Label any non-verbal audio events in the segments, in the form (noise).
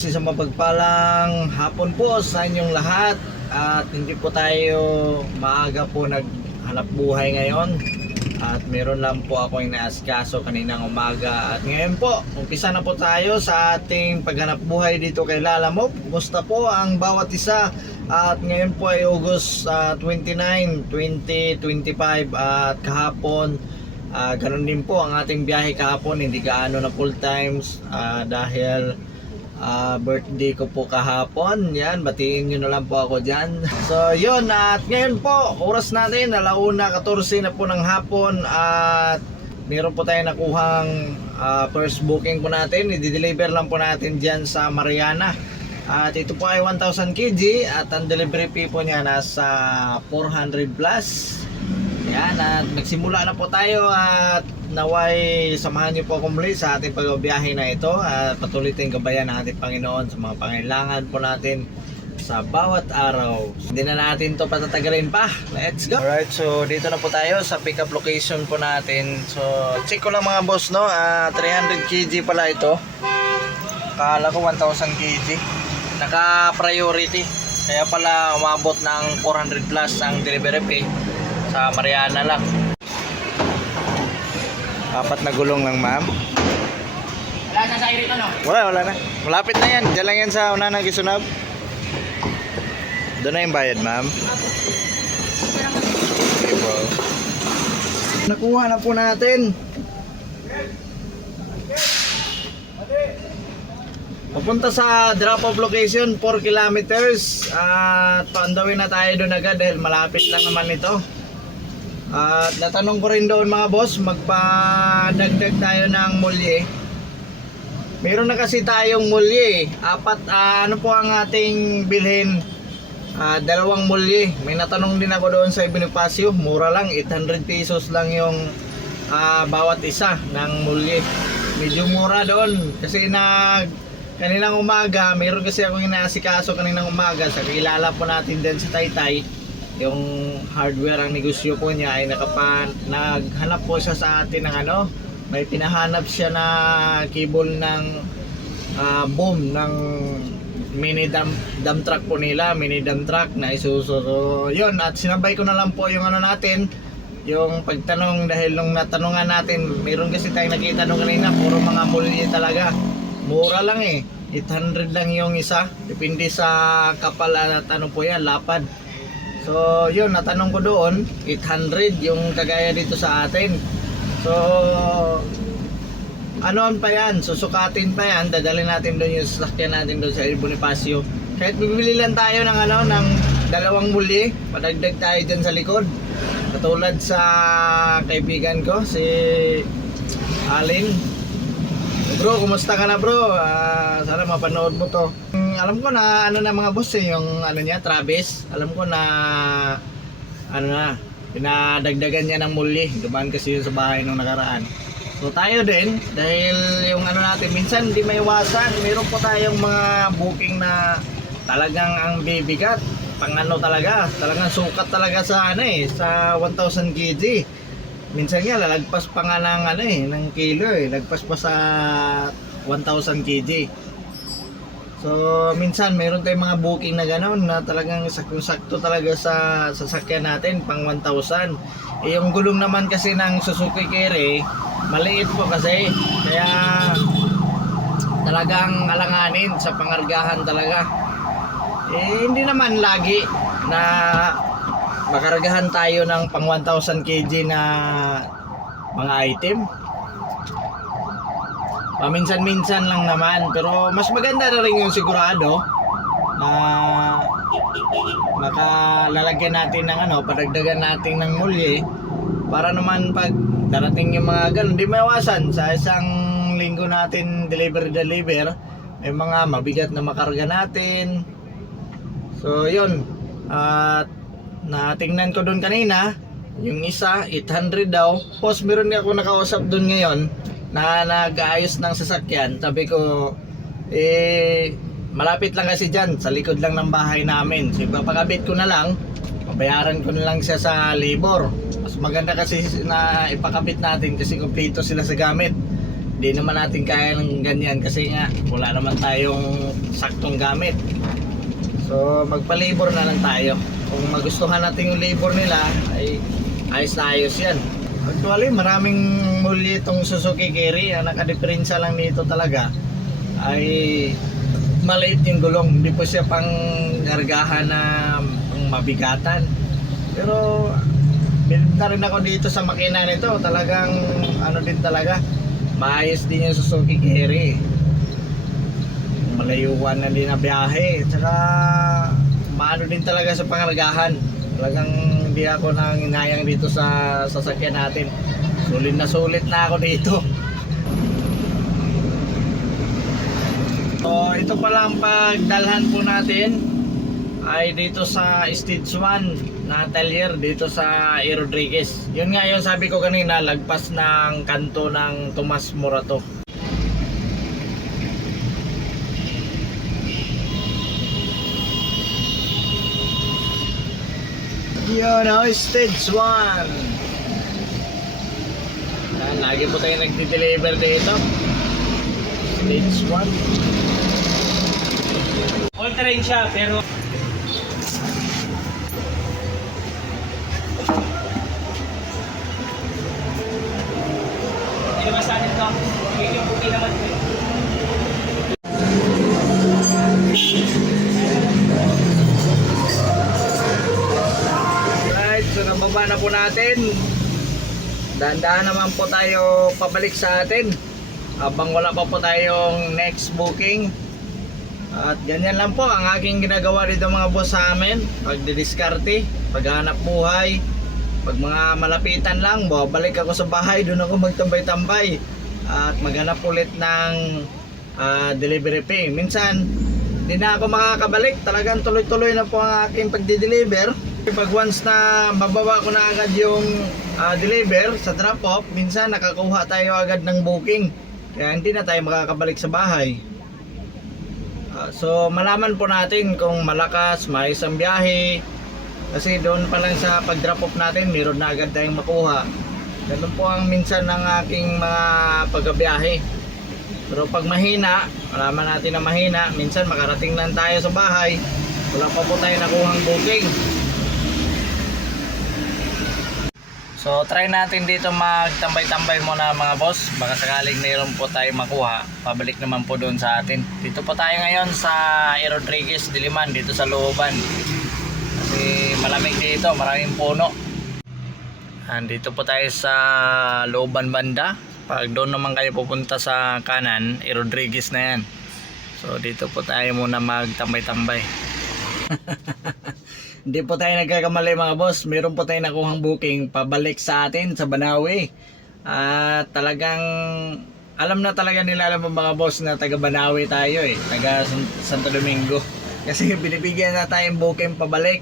Sa mapagpalang hapon po sa inyong lahat. At hindi po tayo maaga po naghanap buhay ngayon. At meron lang po ako inaasikaso kaninang umaga. At ngayon po umpisa na po tayo sa ating paghanap buhay dito kay Lalamove kumusta po ang bawat isa? At ngayon po ay August ah, 29, 2025 at kahapon ah, ganun din po ang ating biyahe kahapon. Hindi gaano na full times ah, dahil Ah, birthday ko po kahapon. Yan, batiin nyo na lang po ako dyan. (laughs) So, yun. At ngayon po, oras natin, alauna 14 na po ng hapon. At meron po tayo nakuhang ah, first booking po natin. I-deliver lang po natin dyan sa Mariana. At ito po ay 1,000 kg. At ang delivery fee po niya nasa 400 plus. Yan, at magsimula na po tayo at naway samahan niyo po ako muli sa ating pagbabiyahe na ito at patuloy tayong gabayan ng ating Panginoon sa mga pangailangan po natin sa bawat araw. Hindi na natin to patatagalin pa. Let's go! Alright, so dito na po tayo sa pick up location po natin. So, check ko lang mga boss, no? Ah, 300 kg pala ito. Kala ko 1,000 kg. Naka-priority. Kaya pala umabot ng 400 plus ang delivery fee sa Mariana lang. Apat na gulong lang, ma'am. Wala na sa irito, no? Wala, wala na. Malapit na yan. Diyan lang yan sa una ng Gisunab. Doon na yung bayad, ma'am. Okay po. Nakuha na po natin. Papunta sa drop-off location, 4 kilometers. At paandawin na tayo doon agad dahil malapit lang naman ito. At natanong ko rin doon mga boss, magpadagdag tayo ng mulye. Meron na kasi tayong mulye. Apat, ah, ano po ang ating bilhin? Ah, dalawang mulye. May natanong din ako doon sa Bonifacio. Mura lang, 800 pesos lang yung ah, bawat isa ng mulye. Medyo mura doon. Kasi nag kaninang umaga, meron kasi akong inaasikaso kaninang umaga sa kilala po natin din sa Taytay yung hardware ang negosyo po niya ay nakapan naghanap po siya sa atin ng ano may pinahanap siya na cable ng ah, boom ng mini dump, dump truck po nila mini dump truck na isuso. So yun at sinabay ko na lang po yung ano natin yung pagtanong dahil nung natanungan natin meron kasi tayong nakita nung kanina puro mga mulye talaga. Mura lang eh 800 lang yung isa depende sa kapal at ano po yan lapad So, yun, natanong ko doon, 800 yung kagaya dito sa atin. So, anoon pa yan, susukatin pa yan, dadalhin natin doon yung sasakyan natin doon sa El Bonifacio. Kahit bibili lang tayo ng ano, ng dalawang muli, padagdag tayo dyan sa likod. Katulad sa kaibigan ko, si Alin. Bro, kumusta ka na bro? Ah, sana mapanood mo to. Alam ko na ano na mga boss eh, yung ano niya, Travis. Alam ko na ano na, pinadagdagan niya ng muli. Dumaan kasi yun sa bahay nung nakaraan. So tayo din, dahil yung ano natin, minsan hindi may iwasan. Meron po tayong mga booking na talagang ang bibigat. Pang ano talaga, talagang sukat talaga sa ano eh, sa 1,000 kg minsan nga lalagpas pa nga ng ano eh ng kilo eh lagpas pa sa 1000 kg so minsan meron tayong mga booking na gano'n na talagang sakto talaga sa sasakyan natin pang 1000 eh, yung gulong naman kasi ng Suzuki Carry maliit po kasi. Kaya talagang alanganin sa pangargahan talaga. Eh hindi naman lagi na makaragahan tayo ng pang 1,000 kg na mga item. Paminsan-minsan lang naman, pero mas maganda na rin yung sigurado na makalalagyan natin ng ano, padagdagan natin ng mulye para naman pag darating yung mga ganun, di mawasan sa isang linggo natin deliver deliver may mga mabigat na makarga natin. So yun. At natingnan ko doon kanina yung isa 800 daw. Tapos meron ako nakausap doon ngayon na nag-aayos ng sasakyan sabi ko eh malapit lang kasi dyan sa likod lang ng bahay namin so ipapakabit ko na lang babayaran ko na lang siya sa labor mas maganda kasi na ipakabit natin kasi kumpleto sila sa gamit di naman natin kaya ng ganyan kasi nga wala naman tayong saktong gamit. So magpa-labor na lang tayo. Kung magustuhan natin yung labor nila ay ayos na ayos yan. Actually maraming muli itong Suzuki Carry. Ang nakadiferensya lang nito talaga ay maliit yung gulong. Hindi po siya pang gargahan na pang mabigatan. Pero na rin ako dito sa makina nito. Talagang ano din talaga. Maayos din yung Suzuki Carry. Malayuan na din na biyahe. Tsaka maano din talaga sa pangargahan. Talagang hindi ako nang inayang dito sa sasakyan natin. Sulit na sulit na ako dito. (laughs) So, ito pala ang pagdalhan po natin ay dito sa stage 1 na atelier dito sa. Rodriguez. Yun nga yung sabi ko kanina, lagpas ng kanto ng Tomas Morato. Yun, oh, stage 1. Yan, lagi po tayo nagdi-deliver dito. Stage 1. All terrain siya, pero... Hindi naman sa atin. Yung puti naman. Right, natin. Dahan-dahan naman po tayo pabalik sa atin. Habang wala pa po tayong next booking. At ganyan lang po ang aking ginagawa dito mga boss sa amin. Pagdidiskarte, paghanap buhay. Pag mga malapitan lang, babalik ako sa bahay. Doon ako magtambay-tambay. At maghanap ulit ng ah, delivery pay. Minsan, hindi na ako makakabalik. Talagang tuloy-tuloy na po ang aking pagdi-deliver. Pag once na mababa ko na agad yung ah, deliver sa drop-off, minsan nakakuha tayo agad ng booking. Kaya hindi na tayo makakabalik sa bahay. Ah, so malaman po natin kung malakas, maayos ang biyahe. Kasi doon pa lang sa pag-drop off natin, meron na agad tayong makuha. Ganun po ang minsan ng aking mga pagkabiyahe. Pero pag mahina, malaman natin na mahina, minsan makarating lang tayo sa bahay, wala pa po tayo nakuhang booking. So try natin dito magtambay-tambay muna mga boss. Baka sakaling mayroon po tayo makuha, pabalik naman po doon sa atin. Dito po tayo ngayon sa A. Rodriguez, Diliman, dito sa looban. Kasi malamig dito, maraming puno. Andito po tayo sa looban banda. Pag doon naman kayo pupunta sa kanan, A. Rodriguez na yan. So dito po tayo muna magtambay-tambay. (laughs) Hindi po tayo nagkakamali mga boss. Meron po tayo nakuhang booking pabalik sa atin sa Banawi. At talagang alam na talaga nila alam mga boss na taga Banawi tayo eh. Taga San- Santo Domingo. (laughs) Kasi binibigyan na tayong booking pabalik.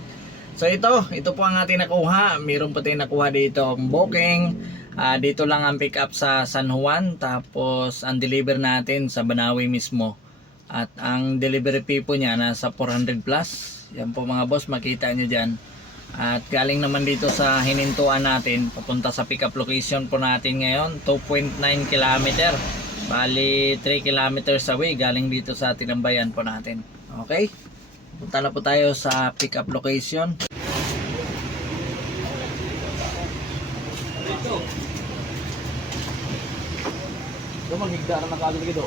So ito, ito po ang ating nakuha. Meron po tayong nakuha dito ang booking. Ah, dito lang ang pick up sa San Juan. Tapos ang deliver natin sa Banawi mismo. At ang delivery fee po niya nasa 400 plus. Yan po mga boss, makita nyo dyan. At galing naman dito sa hinintuan natin, papunta sa pick up location po natin ngayon, 2.9 km. Bali 3 kilometers away, galing dito sa tinambayan po natin. Okay? Punta na po tayo sa pick up location. Lumagigda na nakagod dito.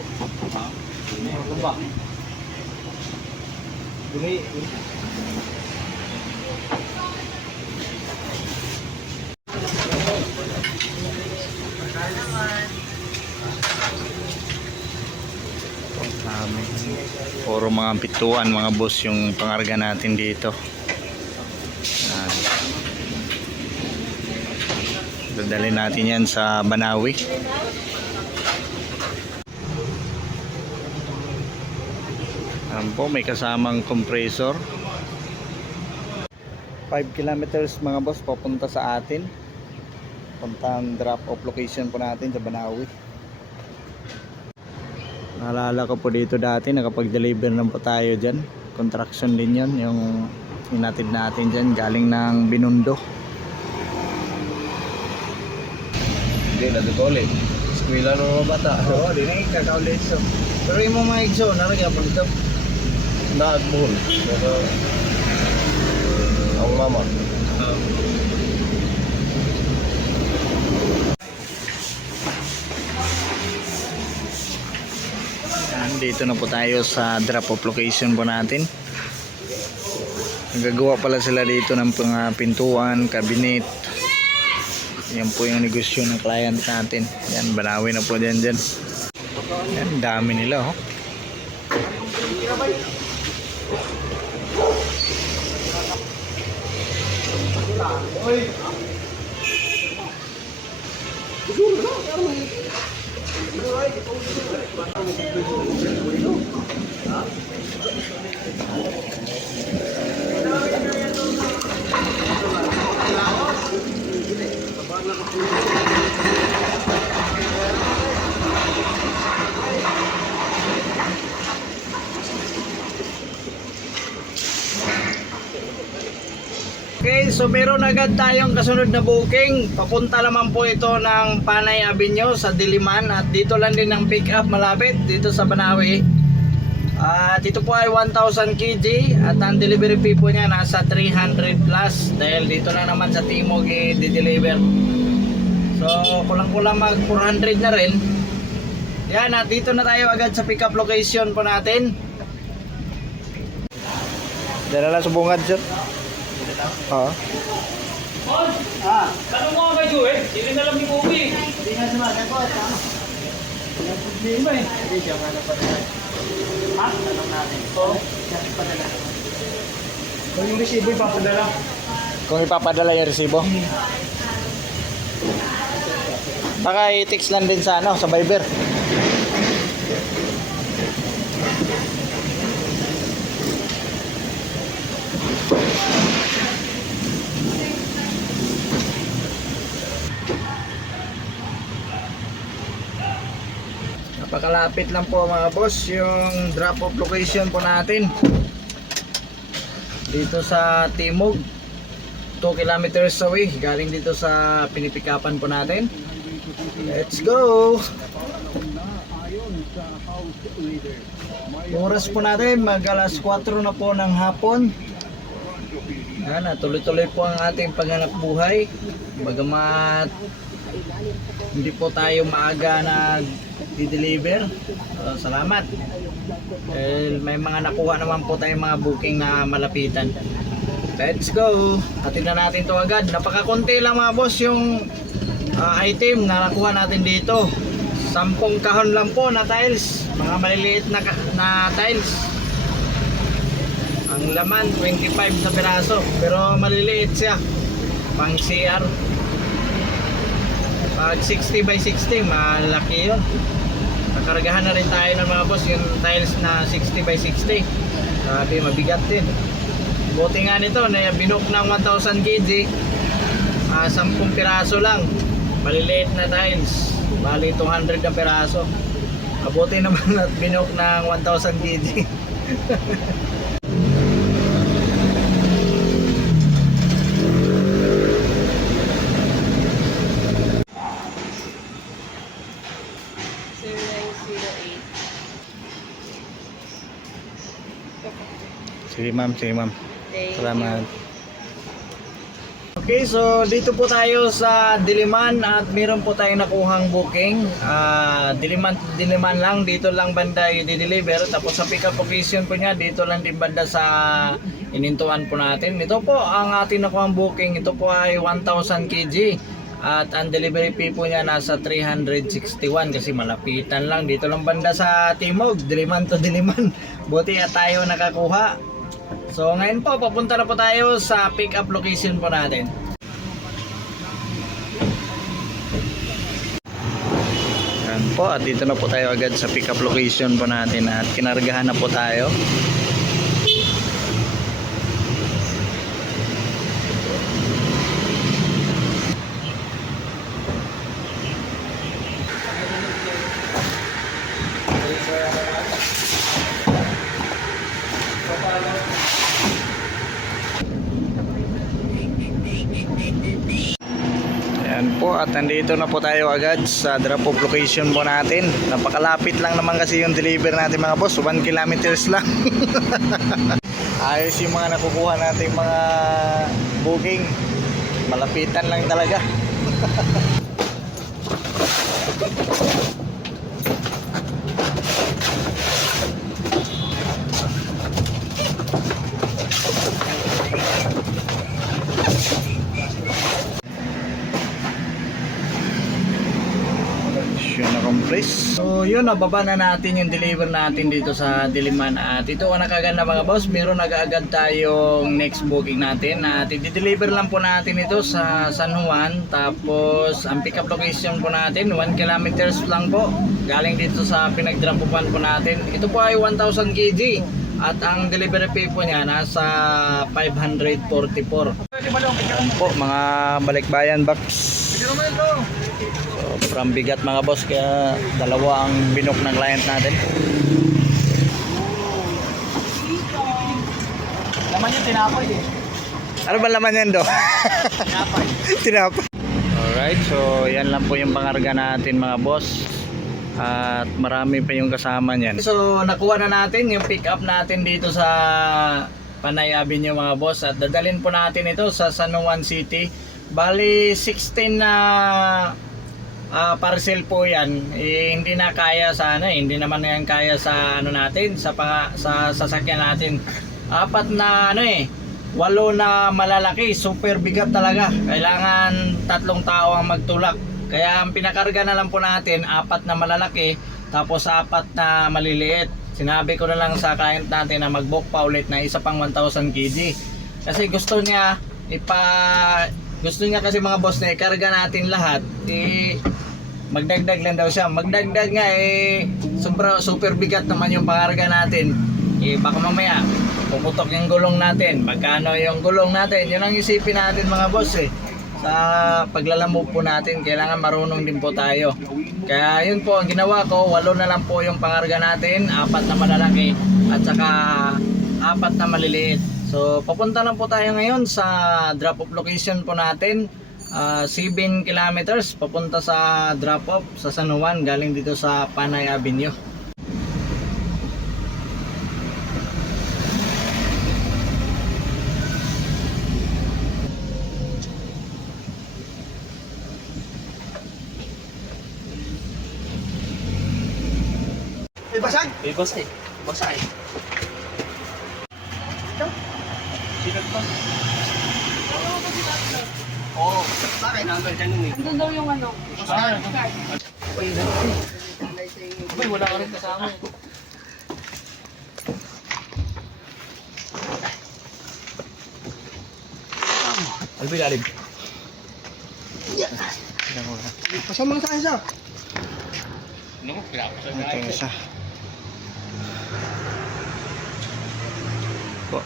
Ha? Ano ba? Dumi. Dami. Puro mga pituan mga boss yung pangarga natin dito. Dadalhin natin yan sa Banawi. Ayan po, may kasamang compressor. 5 kilometers mga boss papunta sa atin. Puntang drop off location po natin sa Banawi. Naalala ko po dito dati, nakapag-deliver na po tayo dyan. Contraction din yon yung inatid natin dyan, galing ng Binundo. Hindi, nadutuli. eskwela ng mga bata. Oo, di na ikakaulit so. Pero yung mga igso, naragya po dito. Naagmol. Pero, ang mama. Dito na po tayo sa drop off location po natin. Nagagawa pala sila dito ng mga pintuan, cabinet. Yan po yung negosyo ng client natin. Yan, banawi na po dyan dyan. Yan, dami nila oh. Uy! Thank you. Okay, so meron agad tayong kasunod na booking. Papunta naman po ito ng Panay Avenue sa Diliman at dito lang din ang pick up malapit dito sa Banawi. At ito po ay 1,000 kg at ang delivery fee po niya nasa 300 plus dahil dito na naman sa Timog i-deliver. So kulang-kulang mag 400 na rin. Yan at dito na tayo agad sa pick up location po natin. Dala lang sa bungad sir. Oo. Tanong mo kay Joel, hindi na lang ni Bobby. Hindi nga sumasagot, tama. Walang problema eh. Hindi, siya nga na padala. Ha? Tanong natin. Oo. Siya padala. Kung yung resibo ipapadala. Kung ipapadala yung resibo? Baka i-text lang din sa ano, sa Viber. Napakalapit lang po mga boss yung drop off location po natin. Dito sa Timog. 2 kilometers away galing dito sa pinipikapan po natin. Let's go! Oras po natin mag alas 4 na po ng hapon. Yan, tuloy-tuloy po ang ating paghanap buhay. Bagamat hindi po tayo maaga nag deliver Uh, salamat. Eh, may mga nakuha naman po tayong mga booking na malapitan. Let's go. Hatid na natin to agad. Napakakunti lang mga boss yung ah, item na nakuha natin dito. Sampung kahon lang po na tiles. Mga maliliit na, na tiles. Ang laman 25 sa piraso. Pero maliliit siya. Pang CR. Pag 60 by 60, malaki yun. Nakaragahan na rin tayo ng mga boss yung tiles na 60 by 60. Sabi, mabigat din. Buti nga nito, na binok ng 1,000 kg. Ah, 10 piraso lang. Maliliit na tiles. Bali 200 na piraso. Kabuti naman (laughs) at binok ng 1,000 kg. (laughs) Sige ma'am, sige ma'am. Salamat. Okay, so dito po tayo sa Diliman at meron po tayong nakuhang booking. Ah, Diliman, Diliman lang, dito lang banda i-deliver. Tapos sa pick up location po niya, dito lang din banda sa inintuan po natin. Ito po ang ating nakuhang booking. Ito po ay 1,000 kg. At ang delivery fee po niya nasa 361 kasi malapitan lang. Dito lang banda sa Timog, Diliman to Diliman. (laughs) Buti at tayo nakakuha. So ngayon po, papunta na po tayo sa pick up location po natin. Yan po, at dito na po tayo agad sa pick up location po natin at kinargahan na po tayo. Ayan po at nandito na po tayo agad sa drop off location po natin. Napakalapit lang naman kasi yung deliver natin mga boss, 1 kilometers lang. (laughs) Ayos yung mga nakukuha natin mga booking. Malapitan lang talaga. (laughs) Siya na compress. So yun, nababa na natin yung deliver natin dito sa Diliman. At ito ang nakaganda mga boss, meron nag-agad tayong next booking natin. At i-deliver lang po natin ito sa San Juan. Tapos ang pick up location po natin, 1 kilometers lang po. Galing dito sa pinagdrapupan po natin. Ito po ay 1,000 kg. At ang delivery fee po niya nasa 544. Po, mga balikbayan box. Sobrang bigat mga boss kaya dalawa ang binok ng client natin. Naman yung tinapay eh. Ano ba laman yan do? Tinapay. (laughs) Tinapay. Alright, so yan lang po yung pangarga natin mga boss. At marami pa yung kasama niyan. So nakuha na natin yung pick up natin dito sa Panay Avenue mga boss. At dadalhin po natin ito sa San Juan City. Bali 16 na ah, parcel po yan. Eh, hindi na kaya sa ano, eh, hindi naman yan kaya sa ano natin, sa pang, sa sasakyan natin. Apat na ano eh, walo na malalaki, super bigat talaga. Kailangan tatlong tao ang magtulak. Kaya ang pinakarga na lang po natin, apat na malalaki, tapos apat na maliliit. Sinabi ko na lang sa client natin na mag-book pa ulit na isa pang 1,000 kg. Kasi gusto niya ipa gusto niya kasi mga boss na ikarga natin lahat, eh magdagdag lang daw siya. Magdagdag nga eh super, super bigat naman yung pangarga natin. Eh baka mamaya puputok yung gulong natin. Magkano yung gulong natin? Yun ang isipin natin mga boss eh. Sa paglalamove po natin, kailangan marunong din po tayo. Kaya yun po ang ginawa ko, walo na lang po yung pangarga natin, apat na malalaki at saka apat na maliliit. So papunta lang po tayo ngayon sa drop off location po natin. Ah, 7 kilometers papunta sa drop off sa San Juan galing dito sa Panay Avenue. May basag? May basag. Basag. Sinag pa. Oo. Bakit? Number eh. Andun daw yung ano. Card. Uy, wala ka rin kasama eh. Albi lalim. Pasama na sa akin siya. Ano pinapasal Ito yung isa. Po.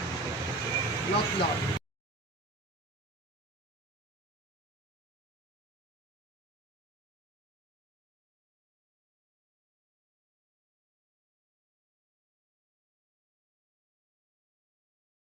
Lot lot.